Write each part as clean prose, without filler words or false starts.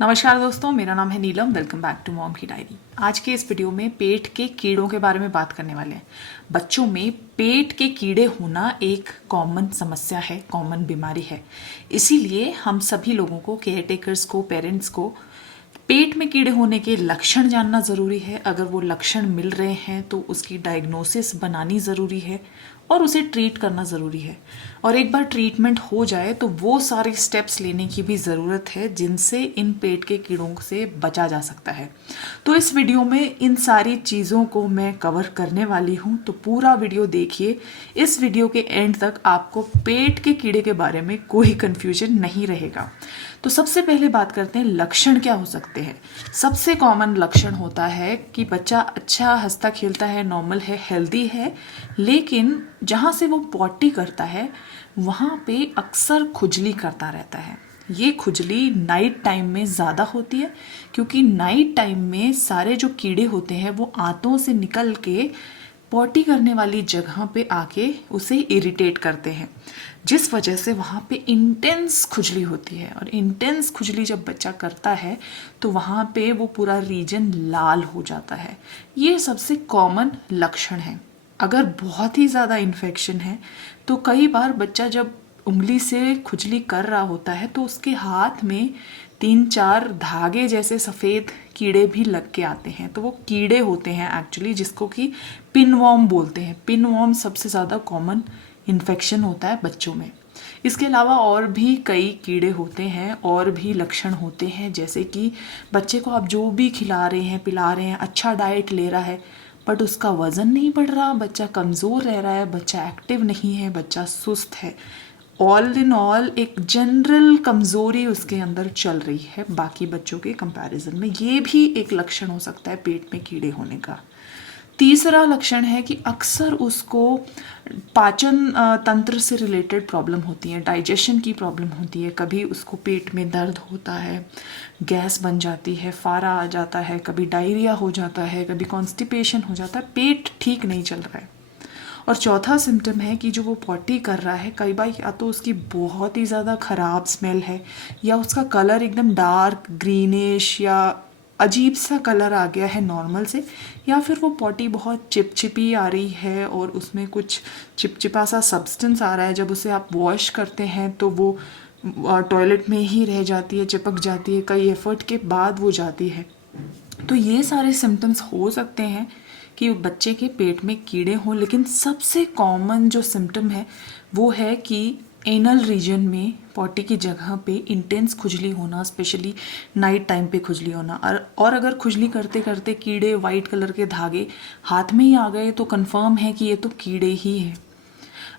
नमस्कार दोस्तों, मेरा नाम है नीलम। वेलकम बैक टू मॉम की डायरी। आज के इस वीडियो में पेट के कीड़ों के बारे में बात करने वाले हैं। बच्चों में पेट के कीड़े होना एक कॉमन समस्या है, कॉमन बीमारी है। इसीलिए हम सभी लोगों को, केयर टेकर्स को, पेरेंट्स को पेट में कीड़े होने के लक्षण जानना ज़रूरी है। अगर वो लक्षण मिल रहे हैं तो उसकी डायग्नोसिस बनानी ज़रूरी है और उसे ट्रीट करना ज़रूरी है। और एक बार ट्रीटमेंट हो जाए तो वो सारे स्टेप्स लेने की भी ज़रूरत है जिनसे इन पेट के कीड़ों से बचा जा सकता है। तो इस वीडियो में इन सारी चीज़ों को मैं कवर करने वाली हूँ, तो पूरा वीडियो देखिए। इस वीडियो के एंड तक आपको पेट के कीड़े के बारे में कोई कन्फ्यूजन नहीं रहेगा। तो सबसे पहले बात करते हैं लक्षण क्या हो सकते हैं। सबसे कॉमन लक्षण होता है कि बच्चा अच्छा हंसता खेलता है, नॉर्मल है, हेल्दी है, लेकिन जहाँ से वो पॉटी करता है वहाँ पे अक्सर खुजली करता रहता है। ये खुजली नाइट टाइम में ज़्यादा होती है क्योंकि नाइट टाइम में सारे जो कीड़े होते हैं वो आंतों से निकल के पॉटी करने वाली जगह पे आके उसे इरिटेट करते हैं, जिस वजह से वहाँ पे इंटेंस खुजली होती है। और इंटेंस खुजली जब बच्चा करता है तो वहाँ पे वो पूरा रीजन लाल हो जाता है। ये सबसे कॉमन लक्षण है। अगर बहुत ही ज़्यादा इन्फेक्शन है तो कई बार बच्चा जब उंगली से खुजली कर रहा होता है तो उसके हाथ में 3-4 धागे जैसे सफ़ेद कीड़े भी लग के आते हैं। तो वो कीड़े होते हैं एक्चुअली, जिसको कि पिनवॉर्म बोलते हैं। पिनवॉर्म सबसे ज़्यादा कॉमन इन्फेक्शन होता है बच्चों में। इसके अलावा और भी कई कीड़े होते हैं और भी लक्षण होते हैं, जैसे कि बच्चे को आप जो भी खिला रहे हैं, पिला रहे हैं, अच्छा डाइट ले रहा है, बट उसका वज़न नहीं बढ़ रहा, बच्चा कमज़ोर रह रहा है, बच्चा एक्टिव नहीं है, बच्चा सुस्त है। ऑल इन ऑल एक जनरल कमज़ोरी उसके अंदर चल रही है बाकी बच्चों के कंपैरिजन में। ये भी एक लक्षण हो सकता है पेट में कीड़े होने का। तीसरा लक्षण है कि अक्सर उसको पाचन तंत्र से रिलेटेड प्रॉब्लम होती है, डाइजेशन की प्रॉब्लम होती है। कभी उसको पेट में दर्द होता है, गैस बन जाती है, फारा आ जाता है, कभी डायरिया हो जाता है, कभी कॉन्स्टिपेशन हो जाता है, पेट ठीक नहीं चल रहा है। और चौथा सिम्टम है कि जो वो पॉटी कर रहा है, कई बार या तो उसकी बहुत ही ज़्यादा ख़राब स्मेल है, या उसका कलर एकदम डार्क ग्रीनिश या अजीब सा कलर आ गया है नॉर्मल से, या फिर वो पॉटी बहुत चिपचिपी आ रही है और उसमें कुछ चिपचिपा सा सब्सटेंस आ रहा है। जब उसे आप वॉश करते हैं तो वो टॉयलेट में ही रह जाती है, चिपक जाती है, कई एफर्ट के बाद वो जाती है। तो ये सारे सिम्टम्स हो सकते हैं कि बच्चे के पेट में कीड़े हों। लेकिन सबसे कॉमन जो सिम्टम है वो है कि एनल रीजन में पॉटी की जगह पे इंटेंस खुजली होना, स्पेशली नाइट टाइम पे खुजली होना। और अगर खुजली करते करते कीड़े, वाइट कलर के धागे हाथ में ही आ गए तो कंफर्म है कि ये तो कीड़े ही हैं।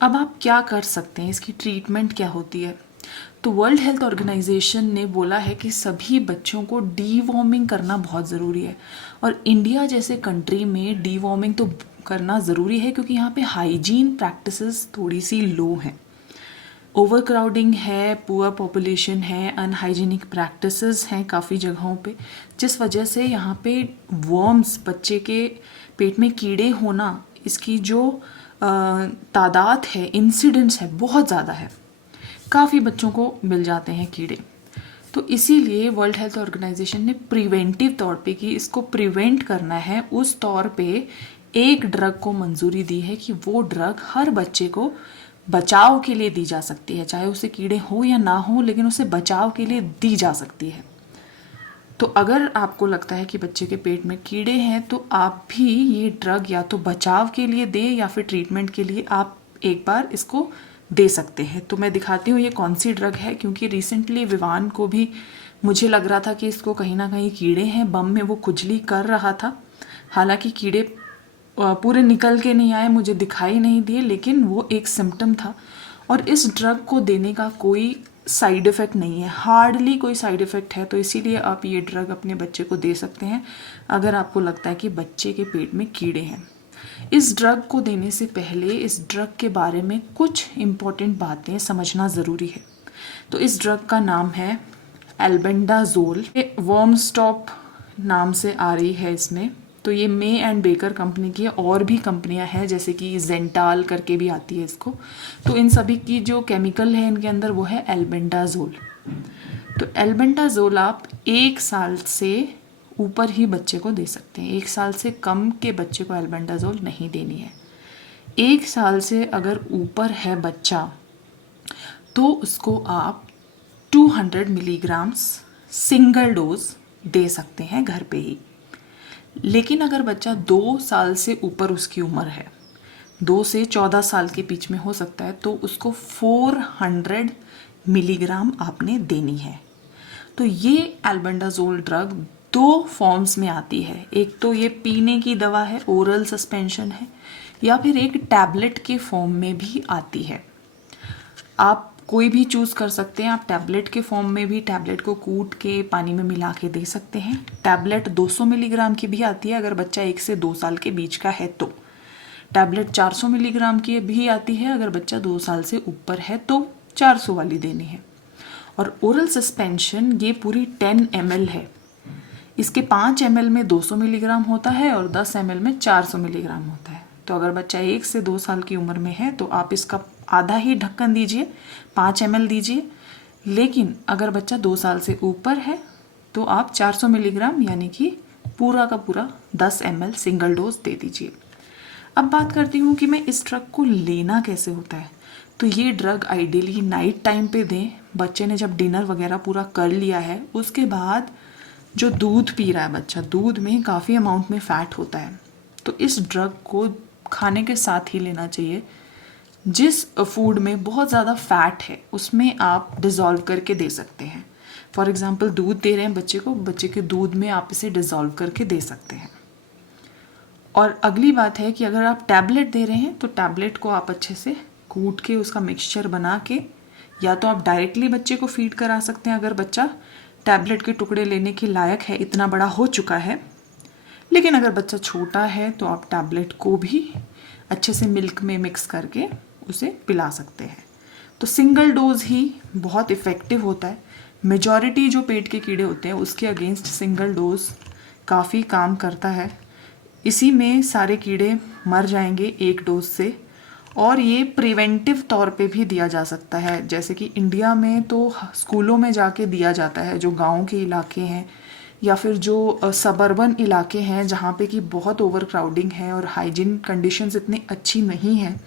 अब आप क्या कर सकते हैं, इसकी ट्रीटमेंट क्या होती है? तो वर्ल्ड हेल्थ ऑर्गेनाइजेशन ने बोला है कि सभी बच्चों को डीवॉर्मिंग करना बहुत ज़रूरी है। और इंडिया जैसे कंट्री में डीवॉर्मिंग तो करना ज़रूरी है क्योंकि यहाँ पे हाइजीन प्रैक्टिसेस थोड़ी सी लो हैं। ओवर क्राउडिंग है, पुअर पॉपुलेशन है, अनहाइजीनिक प्रैक्टिसेस हैं काफ़ी जगहों पे, जिस वजह से यहाँ पे वर्म्स, बच्चे के पेट में कीड़े होना, इसकी जो तादाद है, इंसिडेंट्स है, बहुत ज़्यादा है। काफ़ी बच्चों को मिल जाते हैं कीड़े। तो इसीलिए वर्ल्ड हेल्थ ऑर्गेनाइजेशन ने प्रिवेंटिव तौर पे कि इसको प्रिवेंट करना है, उस तौर पे एक ड्रग को मंजूरी दी है कि वो ड्रग हर बच्चे को बचाव के लिए दी जा सकती है, चाहे उसे कीड़े हो या ना हो, लेकिन उसे बचाव के लिए दी जा सकती है। तो अगर आपको लगता है कि बच्चे के पेट में कीड़े हैं तो आप भी ये ड्रग या तो बचाव के लिए दें या फिर ट्रीटमेंट के लिए आप एक बार इसको दे सकते हैं। तो मैं दिखाती हूँ ये कौन सी ड्रग है, क्योंकि रिसेंटली विवान को भी मुझे लग रहा था कि इसको कहीं ना कहीं कीड़े हैं, बम में वो खुजली कर रहा था। हालांकि कीड़े पूरे निकल के नहीं आए, मुझे दिखाई नहीं दिए, लेकिन वो एक सिम्टम था। और इस ड्रग को देने का कोई साइड इफ़ेक्ट नहीं है, हार्डली कोई साइड इफ़ेक्ट है। तो इसीलिए आप ये ड्रग अपने बच्चे को दे सकते हैं अगर आपको लगता है कि बच्चे के पेट में कीड़े हैं। इस ड्रग को देने से पहले इस ड्रग के बारे में कुछ इम्पॉर्टेंट बातें समझना ज़रूरी है। तो इस ड्रग का नाम है एल्बेंडाजोल। ये वर्म स्टॉप नाम से आ रही है इसमें। तो ये मे एंड बेकर कंपनी की है, और भी कंपनियां हैं जैसे कि जेंटाल करके भी आती है इसको। तो इन सभी की जो केमिकल है इनके अंदर वो है एल्बेंडाजोल। तो एल्बेंडाजोल आप 1 साल से ऊपर ही बच्चे को दे सकते हैं। 1 साल से कम के बच्चे को एल्बेंडाजोल नहीं देनी है। 1 साल से अगर ऊपर है बच्चा तो उसको आप 200 मिलीग्राम्स सिंगल डोज दे सकते हैं घर पे ही। लेकिन अगर बच्चा 2 साल से ऊपर उसकी उम्र है, 2 से 14 साल के बीच में हो सकता है, तो उसको 400 मिलीग्राम आपने देनी है। तो ये एल्बेंडाजोल ड्रग 2 फॉर्म्स में आती है। एक तो ये पीने की दवा है, ओरल सस्पेंशन है, या फिर एक टैबलेट के फॉर्म में भी आती है। आप कोई भी चूज कर सकते हैं। आप टैबलेट के फॉर्म में भी टैबलेट को कूट के पानी में मिला के दे सकते हैं। टैबलेट 200 मिलीग्राम की भी आती है अगर बच्चा 1 से 2 साल के बीच का है तो। टैबलेट 400 मिलीग्राम की भी आती है अगर बच्चा 2 साल से ऊपर है तो 400 वाली देनी है। और ओरल सस्पेंशन ये पूरी 10 ml है। इसके 5 ml में 200 मिलीग्राम होता है और 10 ml में 400 मिलीग्राम होता है। तो अगर बच्चा 1 से 2 साल की उम्र में है तो आप इसका आधा ही ढक्कन दीजिए, 5 ml दीजिए। लेकिन अगर बच्चा 2 साल से ऊपर है तो आप 400 मिलीग्राम यानी कि पूरा का पूरा 10 ml सिंगल डोज दे दीजिए। अब बात करती हूँ कि मैं इस ड्रग को लेना कैसे होता है। तो ये ड्रग आइडियली नाइट टाइम पे दें। बच्चे ने जब डिनर वगैरह पूरा कर लिया है उसके बाद जो दूध पी रहा है बच्चा, दूध में काफ़ी अमाउंट में फ़ैट होता है, तो इस ड्रग को खाने के साथ ही लेना चाहिए। जिस फूड में बहुत ज़्यादा फ़ैट है उसमें आप डिज़ोल्व करके दे सकते हैं। फॉर एग्ज़ाम्पल दूध दे रहे हैं बच्चे को, बच्चे के दूध में आप इसे डिज़ोल्व करके दे सकते हैं। और अगली बात है कि अगर आप टैबलेट दे रहे हैं तो टैबलेट को आप अच्छे से कूट के उसका मिक्सचर बना के या तो आप डायरेक्टली बच्चे को फीड करा सकते हैं अगर बच्चा टैबलेट के टुकड़े लेने के लायक है, इतना बड़ा हो चुका है। लेकिन अगर बच्चा छोटा है तो आप टैबलेट को भी अच्छे से मिल्क में मिक्स करके उसे पिला सकते हैं। तो सिंगल डोज ही बहुत इफ़ेक्टिव होता है। मेजॉरिटी जो पेट के कीड़े होते हैं उसके अगेंस्ट सिंगल डोज काफ़ी काम करता है। इसी में सारे कीड़े मर जाएंगे 1 डोज से। और ये प्रिवेंटिव तौर पे भी दिया जा सकता है। जैसे कि इंडिया में तो स्कूलों में जाके दिया जाता है, जो गांव के इलाके हैं या फिर जो सबर्बन इलाके हैं जहाँ पे कि बहुत ओवर क्राउडिंग है और हाइजीन कंडीशंस इतनी अच्छी नहीं है,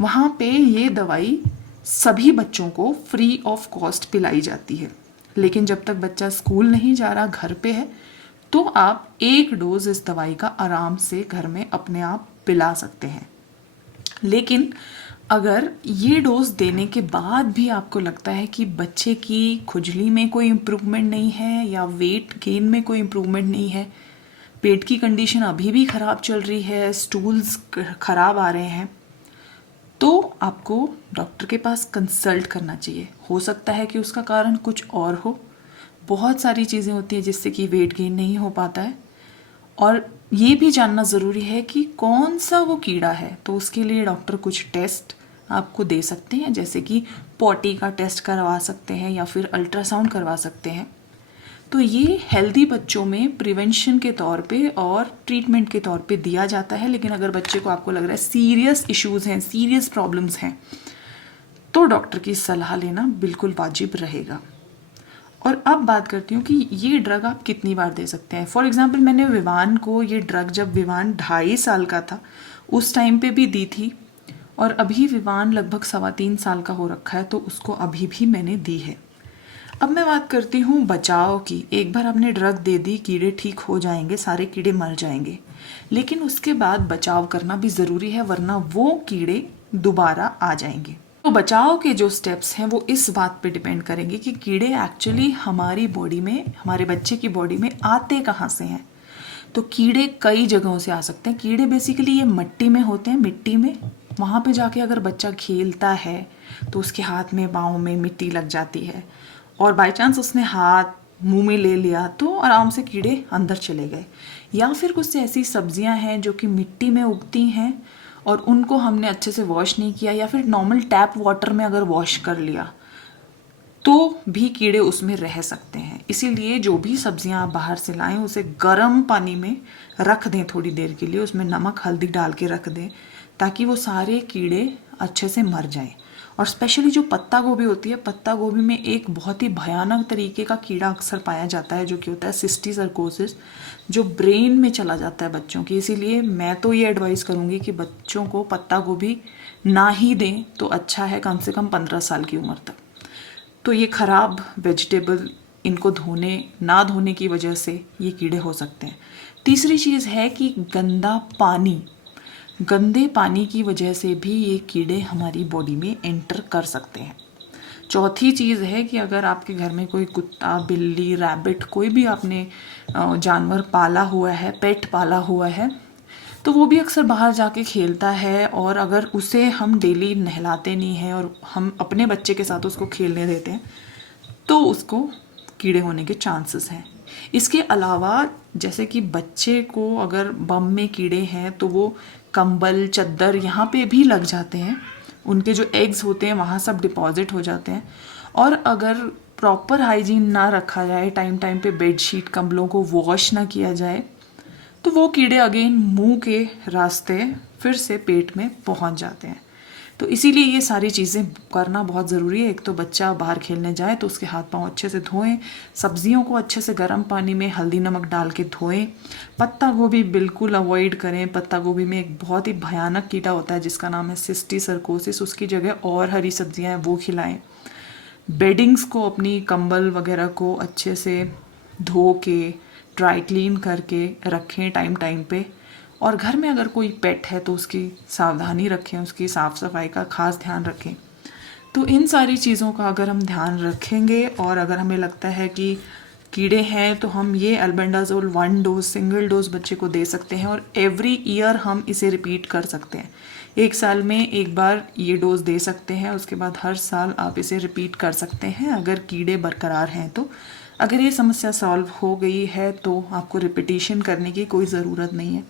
वहाँ पे ये दवाई सभी बच्चों को फ्री ऑफ कॉस्ट पिलाई जाती है। लेकिन जब तक बच्चा स्कूल नहीं जा रहा, घर पे है, तो आप 1 डोज इस दवाई का आराम से घर में अपने आप पिला सकते हैं। लेकिन अगर ये डोज देने के बाद भी आपको लगता है कि बच्चे की खुजली में कोई इम्प्रूवमेंट नहीं है या वेट गेन में कोई इम्प्रूवमेंट नहीं है, पेट की कंडीशन अभी भी ख़राब चल रही है, स्टूल्स ख़राब आ रहे हैं, तो आपको डॉक्टर के पास कंसल्ट करना चाहिए। हो सकता है कि उसका कारण कुछ और हो। बहुत सारी चीज़ें होती हैं जिससे कि वेट गेन नहीं हो पाता है। और ये भी जानना ज़रूरी है कि कौन सा वो कीड़ा है। तो उसके लिए डॉक्टर कुछ टेस्ट आपको दे सकते हैं, जैसे कि पॉटी का टेस्ट करवा सकते हैं या फिर अल्ट्रासाउंड करवा सकते हैं। तो ये हेल्दी बच्चों में प्रिवेंशन के तौर पे और ट्रीटमेंट के तौर पे दिया जाता है। लेकिन अगर बच्चे को आपको लग रहा है सीरियस इश्यूज़ हैं, सीरियस प्रॉब्लम्स हैं, तो डॉक्टर की सलाह लेना बिल्कुल वाजिब रहेगा। और अब बात करती हूँ कि ये ड्रग आप कितनी बार दे सकते हैं। फॉर एग्जांपल मैंने विवान को ये ड्रग जब विवान 2.5 साल का था उस टाइम पे भी दी थी, और अभी विवान लगभग 3.25 साल का हो रखा है तो उसको अभी भी मैंने दी है। अब मैं बात करती हूँ बचाव की। एक बार आपने ड्रग दे दी, कीड़े ठीक हो जाएंगे, सारे कीड़े मर जाएंगे, लेकिन उसके बाद बचाव करना भी ज़रूरी है, वरना वो कीड़े दोबारा आ जाएंगे। तो बचाव के जो स्टेप्स हैं वो इस बात पे डिपेंड करेंगे कि कीड़े एक्चुअली हमारी बॉडी में, हमारे बच्चे की बॉडी में आते कहाँ से हैं। तो कीड़े कई जगहों से आ सकते हैं। कीड़े बेसिकली ये मिट्टी में होते हैं, मिट्टी में वहाँ पे जाके अगर बच्चा खेलता है तो उसके हाथ में, पाँव में मिट्टी लग जाती है, और बाई चांस उसने हाथ मुंह में ले लिया तो आराम से कीड़े अंदर चले गए। या फिर कुछ ऐसी सब्जियां हैं जो कि मिट्टी में उगती हैं और उनको हमने अच्छे से वॉश नहीं किया, या फिर नॉर्मल टैप वाटर में अगर वॉश कर लिया तो भी कीड़े उसमें रह सकते हैं। इसीलिए जो भी सब्जियां आप बाहर से लाएं उसे गर्म पानी में रख दें थोड़ी देर के लिए, उसमें नमक हल्दी डाल के रख दें ताकि वो सारे कीड़े अच्छे से मर जाएं। और स्पेशली जो पत्ता गोभी होती है, पत्ता गोभी में एक बहुत ही भयानक तरीके का कीड़ा अक्सर पाया जाता है, जो कि होता है सिस्टिसर्कोसिस, जो ब्रेन में चला जाता है बच्चों की। इसीलिए मैं तो ये एडवाइस करूँगी कि बच्चों को पत्ता गोभी ना ही दें तो अच्छा है, कम से कम 15 साल की उम्र तक। तो ये खराब वेजिटेबल, इनको ना धोने की वजह से ये कीड़े हो सकते हैं। तीसरी चीज़ है कि गंदा पानी, गंदे पानी की वजह से भी ये कीड़े हमारी बॉडी में एंटर कर सकते हैं। चौथी चीज़ है कि अगर आपके घर में कोई कुत्ता, बिल्ली, रैबिट, कोई भी आपने जानवर पाला हुआ है, पेट पाला हुआ है, तो वो भी अक्सर बाहर जाके खेलता है, और अगर उसे हम डेली नहलाते नहीं हैं और हम अपने बच्चे के साथ उसको खेलने देते हैं तो उसको कीड़े होने के चांसेस हैं। इसके अलावा जैसे कि बच्चे को अगर बम में कीड़े हैं तो वो कंबल, चद्दर यहाँ पे भी लग जाते हैं, उनके जो एग्स होते हैं वहाँ सब डिपॉजिट हो जाते हैं। और अगर प्रॉपर हाइजीन ना रखा जाए, टाइम टाइम पे बेडशीट, कंबलों को वॉश ना किया जाए, तो वो कीड़े अगेन मुंह के रास्ते फिर से पेट में पहुंच जाते हैं। तो इसीलिए ये सारी चीज़ें करना बहुत ज़रूरी है। एक तो बच्चा बाहर खेलने जाए तो उसके हाथ पांव अच्छे से धोएं, सब्जियों को अच्छे से गर्म पानी में हल्दी नमक डाल के धोएं, पत्ता गोभी बिल्कुल अवॉइड करें। पत्ता गोभी में एक बहुत ही भयानक कीड़ा होता है जिसका नाम है सिस्टिसर्कोसिस, उसकी जगह और हरी सब्जियां हैं वो खिलाएं। बेडिंग्स को, अपनी कंबल वगैरह को अच्छे से धो के ड्राई क्लीन करके रखें टाइम टाइम पे। और घर में अगर कोई पेट है तो उसकी सावधानी रखें, उसकी साफ़ सफाई का खास ध्यान रखें। तो इन सारी चीज़ों का अगर हम ध्यान रखेंगे और अगर हमें लगता है कि कीड़े हैं तो हम ये अल्बेंडाजोल 1 डोज, सिंगल डोज बच्चे को दे सकते हैं, और एवरी ईयर हम इसे रिपीट कर सकते हैं। 1 साल में एक बार ये डोज दे सकते हैं, उसके बाद हर साल आप इसे रिपीट कर सकते हैं अगर कीड़े बरकरार हैं तो। अगर ये समस्या सॉल्व हो गई है तो आपको रिपीटिशन करने की कोई ज़रूरत नहीं है।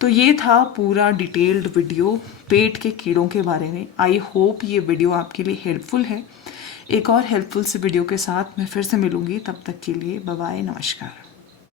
तो ये था पूरा डिटेल्ड वीडियो पेट के कीड़ों के बारे में। आई होप ये वीडियो आपके लिए हेल्पफुल है। एक और हेल्पफुल से वीडियो के साथ मैं फिर से मिलूंगी, तब तक के लिए बाय बाय, नमस्कार।